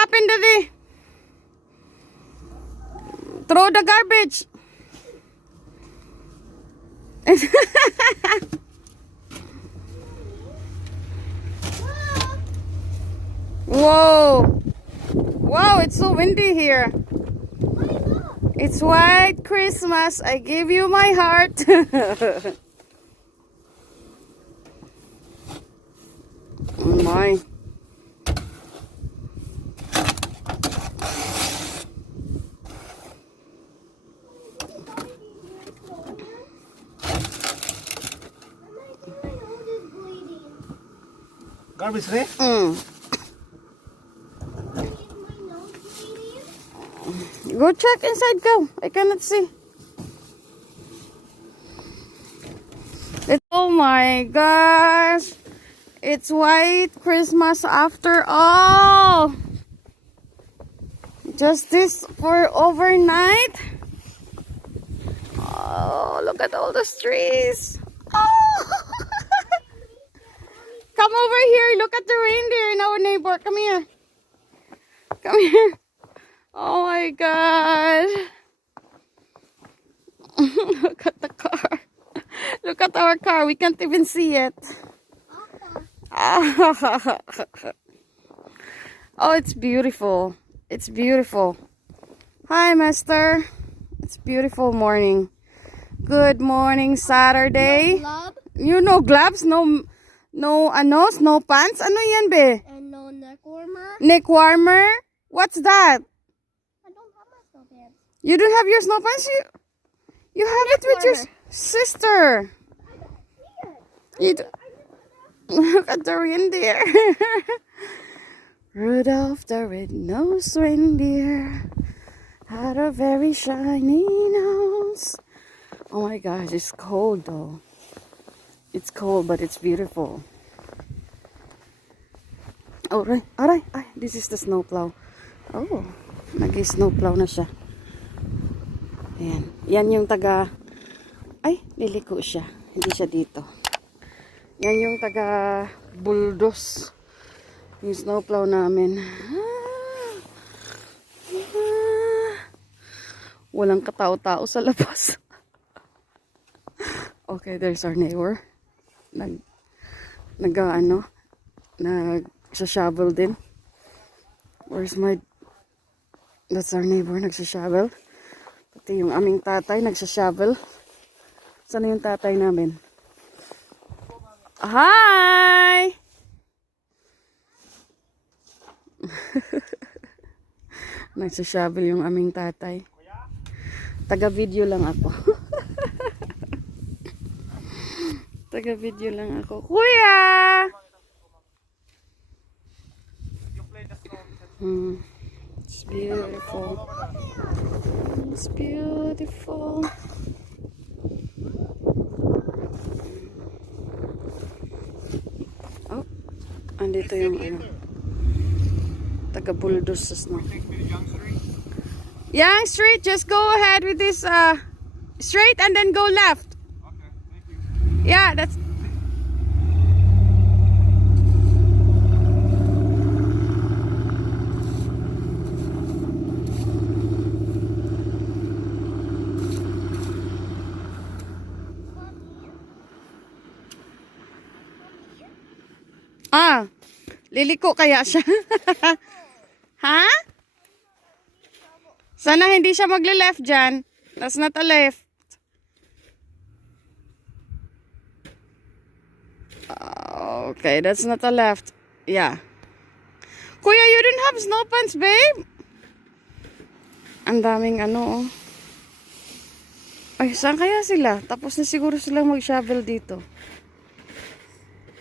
happened today? Throw the garbage. Whoa. Wow, it's so windy here. It's white Christmas. I give you my heart. Oh my. Garbage there? Go check inside, go. I cannot see. Oh my gosh. It's white Christmas after all. Just this for overnight. Oh, look at all those trees. Oh. Come over here. Look at the reindeer in our neighbor. Come here. Come here. Oh my God. Look at the car. Look at our car. We can't even see it. Oh, it's beautiful. It's beautiful. Hi, mister. It's beautiful morning. Good morning, Saturday. Glove You know gloves? No pants? Ano yan, be? and no neck warmer. Neck warmer? What's that? I don't have my snow pants. You don't have your snow pants? You have it with your sister. You look at the reindeer. Rudolph the red-nosed reindeer had a very shiny nose. Oh my gosh, it's cold though. It's cold, but it's beautiful. Oh, right. Alright. Ay, this is the snowplow. Oh, nag-snowplow na siya. Ayan. Yan yung taga... Ay, liliko siya. Hindi siya dito. Yan yung taga bulldoze. Yung snowplow namin. Walang katao-tao sa labas. Okay, there's our neighbor. Nagsha-shovel din. Where's my... That's our neighbor, nagsha-shovel. Pati yung aming tatay, nagsha-shovel. Saan yung tatay namin? Hi! Nagsha-shovel yung aming tatay. Taga-video lang ako. Taga-video lang ako. Kuya! It's beautiful. It's beautiful. Oh, andito yung ano. Taga-bulldoze sa snow. Young Street, just go ahead with this straight and then go left. Okay, thank you. Yeah, that's... Liliko kaya siya. Ha? Sana hindi siya magle-left dyan. That's not a left. Okay, that's not a left. Yeah. Kuya, you don't have snow pants, babe? Ang daming ano, oh. Ay, saan kaya sila? Tapos na siguro silang mag-shovel dito.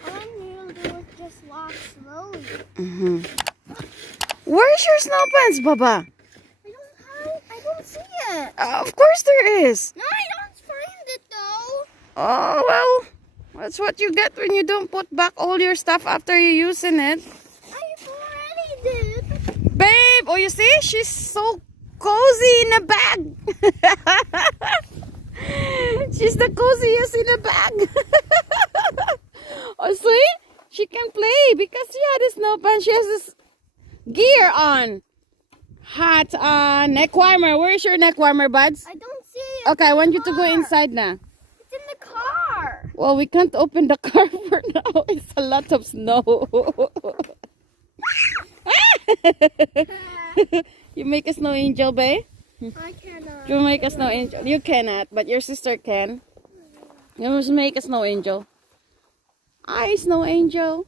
All I knew to do was just walk slowly. Where's your snow pants, Baba? I don't see it. Of course there is. No, I don't find it though. Oh, well, that's what you get when you don't put back all your stuff after you're using it. I already did. Babe, oh, you see? She's so cozy in a bag. She's the coziest in a bag. Oh, see? She can play because she had a snow pants. She has this Gear on. Hat on. Neck warmer. Where's your neck warmer, buds? I don't see it. Okay, I want you to go car. inside now. It's in the car. Well, we can't open the car for now. It's a lot of snow. You make a snow angel, babe? I cannot. You make a snow angel. You cannot, but your sister can. You must make a snow angel. Hi, snow angel.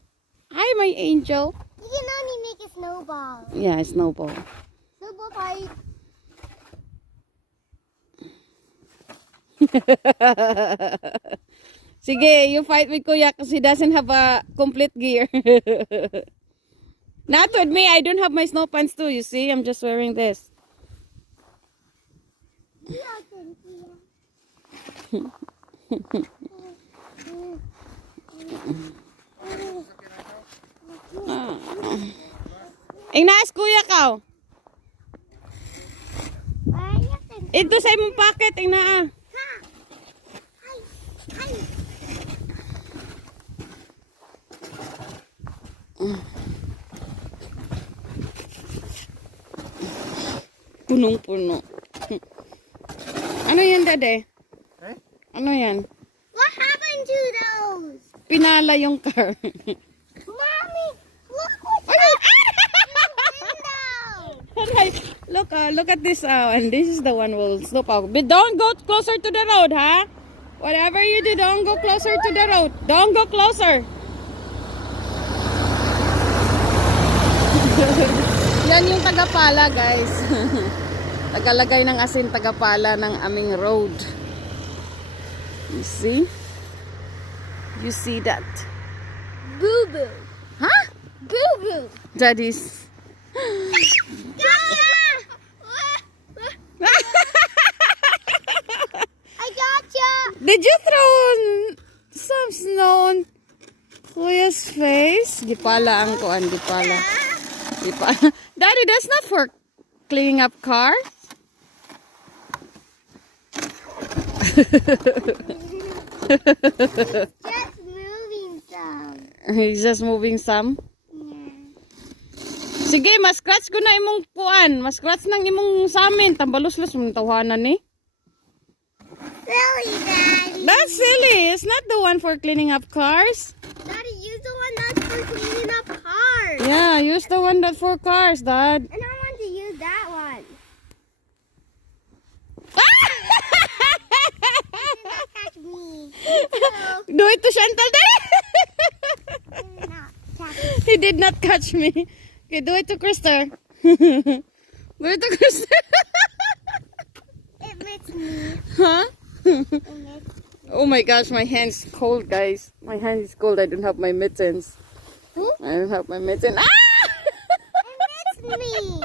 Hi, my angel. You can only make a snowball. Yeah, a snowball. Snowball fight. Sige, you fight with Kuya because he doesn't have a complete gear. Not with me. I don't have my snow pants too. You see, I'm just wearing this. Ingnaas Kuya ka. Ito sa imong pocket, ingnaa. Punong-puno. Ano yan, Dade? Eh? Ano yan? What happened to those? Pinala yung car. Mommy, look what's Ay! Alright. Look at this one. This is the one we'll slope out. But don't go closer to the road, huh? Whatever you do, don't go closer to the road. Don't go closer. Yan yung tagapala, guys. Tagalagay ng asin, tagapala ng aming road. You see? You see that? Boo boo. Huh? Boo boo. Daddy's. I gotcha. Did you throw some snow on Kuya's face? Gipala ang kuan, gipala. Gipala. Daddy, that's not for cleaning up car. Just moving some. He's just moving some. Yeah. Sige, mas-scratch ko na imong kuan. Mas-scratch nang imong samin. Tambalos-los mong tawanan eh. Silly, Daddy. That's silly. It's not the one for cleaning up cars. Daddy, use the one that's for cleaning up cars. Yeah, use the one that for cars, Dad. And I want to use that one. Not catch me. Do it to Chantal, Dad. Not catch me. He did not catch me. Okay, do it to Krister. Do it to Krister. It missed me. Huh? It missed me. Oh my gosh, my hand's cold, guys. My hand is cold. I don't have my mittens. I don't have my mittens. Ah! It missed me.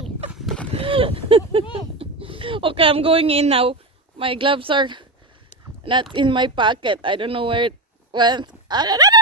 Okay, I'm going in now. My gloves are not in my pocket. I don't know where it went. I don't know.